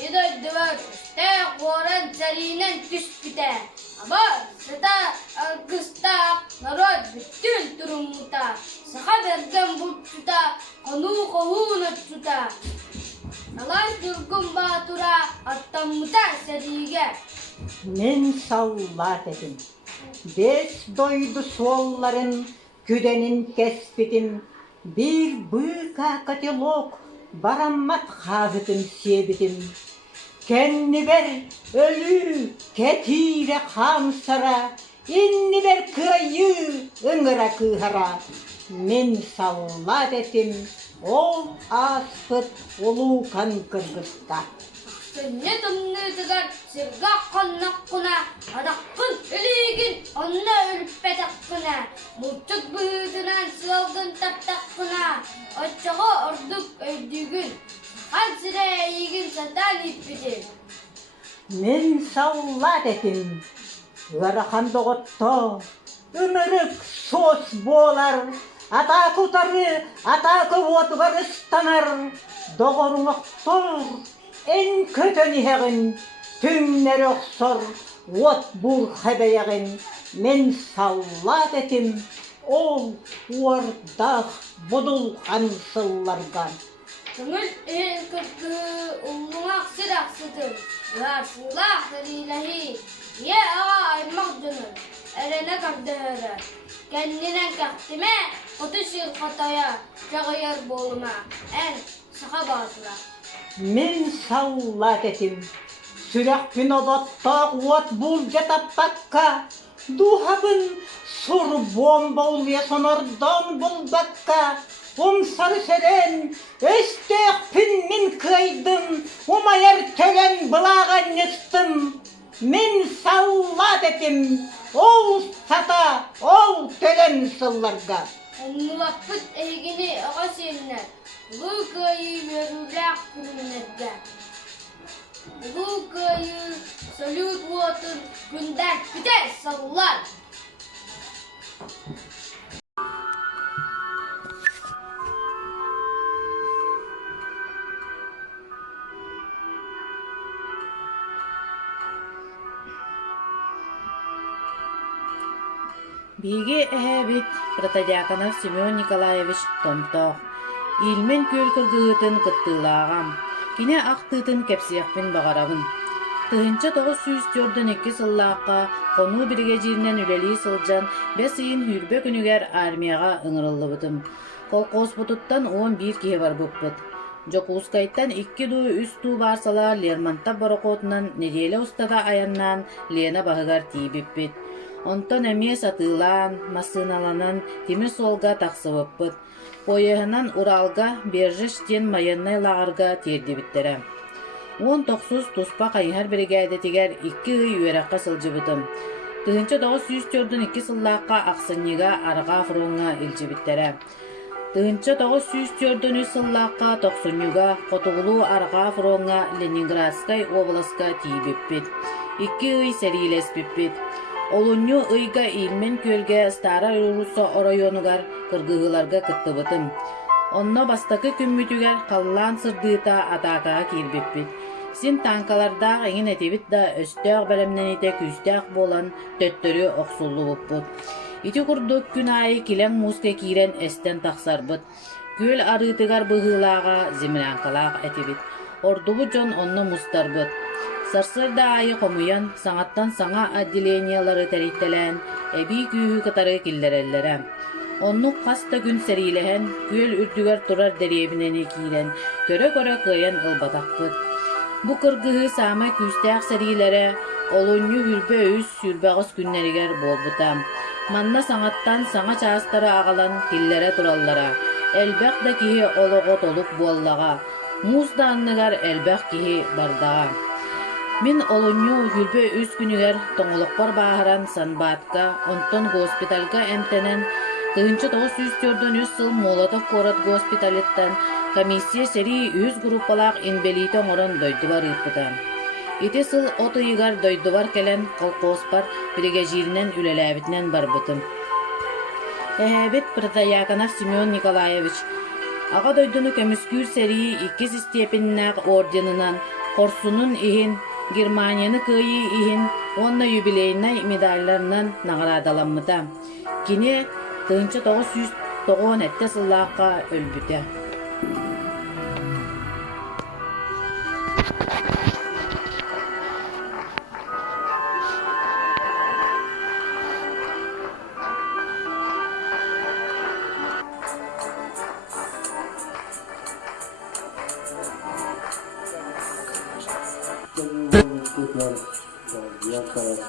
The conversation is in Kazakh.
Yedöydüver, te koran sarinen tüspüte. Ama sata kısta, narod bütün turumuta. Saha bergen burtuta, konu kohuna tuta. Alay durgun batura, attamıta sarige. Men sallat edim. Beş doydu solların, güdenin kespitim. Bir büyük katilok, barammat havıdım sebidim. Kendi ver ölü, ketire kamsara, inni ver kıyı, ıngıra kıhara. Men sallat edim, ol aspıt, olukan Kırgız'da. Senne tumnutugar, sirga konnakkuna, adakpın öligin, onna ölüp pedakkuna. Murtuk büyütünen sılgın taptakkuna, açağı orduk öydügün. Han sıra iyigin satan ippidir. Men sallat edim, ırakan doğutta, ımırık sos boğalar, ata kutarı, ata kıvotugar ıstanar, doğurun oktor, en kötü niheğin, tümler oksor, ot bur hebeyegin, men sallat edim, ol uardak budulkan sıllarga. Kımıl el kırkı, ulluğak sıraksıdır. Varsınlah ilahi, ye ağa aymak dönür. Erene kardahara, kendine kahtime, otu şirkataya, çağıyar boluma, en saha batıra. Men sallat edim, sürek bin odatta ot bul jetapakka, duhabın sur bomba ulya sonardan buldakka, sarı seren, östek pin min kıydım, umayar tölen bılağa nıstım. Men sallat edim, ol sata, ol tölen sıllarga. Muvaffıt eygini ağa seninler, bu köyü verulak kürünlerge. Bu köyü salut water günden biter sallar. Биги эһэбит Протодиаконов Семен Николаевич Томтох. Илмен көл кыргыытын кыттыылаагам. Кине ак тыытын кепсиякпин багарабын. Тыынча 942 сыллаакка конуу бригадиринен үлелии сылжан 5 ыйын хүрбө күнүгер армияга ыҥырыллыбытым. Колкоспутуттан 11 киһи барбыппыт. Жокуускайттан 2 дуу 3 туу барсалар Лермонтов борокотунан неделе устата аяннаан Лена баһыгар тиибиппит. Онтон эмие сатыылаан, массыыналанан тимир солга тахсыбыппыт. Поеһынан Уралга, Бержеш тен майыннай лағарга тиэрдибиттерэ. 19 туспа кайыһар бригадетигер 2 ый үөракка сылжыбытым. Тыынча 942 сыллаакка Аксынньыга Арга фронга илжибиттерэ. Тыынча 943 сыллаакка Токсунньуга Котугулуу Арга фронга Ленинградскай областка тиибиппит. 2 ый сериилеспиппит. Олунню ыйга илмен көлге Стара Руссо районугар кыргыгыларга кыттыбытым. Онно бастакы күммүтүгер қаллаан сырдыыта атакага киирбиппит. Син танкаларда эңин этибит да өстөөх бэлэмнените күстөөх болан төттөрү оксуллубуппут. Ити курдук күн айы килен муска киирен эстен тахсарбыт. Көл арыытыгар быһыылаага зимранкалаах этибит. Ордубу жон онно мустарбыт. Сарсырда айы комуян саңаттан саңа отделениялары тәриттелән, эби күйі кытары киллереллерә. Оннук хаста күн сәриләһән, көл үрдүгәр турар дәребинәне киирен, көрө-көрө кыйын ылбатақпыт. Бу кыргыһы саама күстәк сәриләре, олонню хүрбе үс сүрбәгыс күннәригәр болбутам. Манна саңаттан саңа чаастары агалан килләре тураллара. Элбәк да киһи ологот олук буаллага, муз да анныгар элбәк киһи бардага. Мин олонню хүрбе үс күнүгер тоңолокпор бааһыран Санбаатка, онтон госпитальга эмтенен, тыынча 943 сыл Молотов город госпиталиттан комиссия сери үс группалаах инвалид оңорон дойдубар ыппытан. Ити сыл от ыйыгар дойдубар келен колхозпар бригадиринен үлеләбитинен барбытым. Эһэбит Протодиаконов Семен Николаевич. Ага дойдуну көмүскүүр сери 2 степеннәк орденынан Korsunun ihin, Germaniyanı kıyı ihin, onna юбилейна medallarından nagradalammıda. Kine 1997 sılлааққа өлбүтэ. Я, конечно,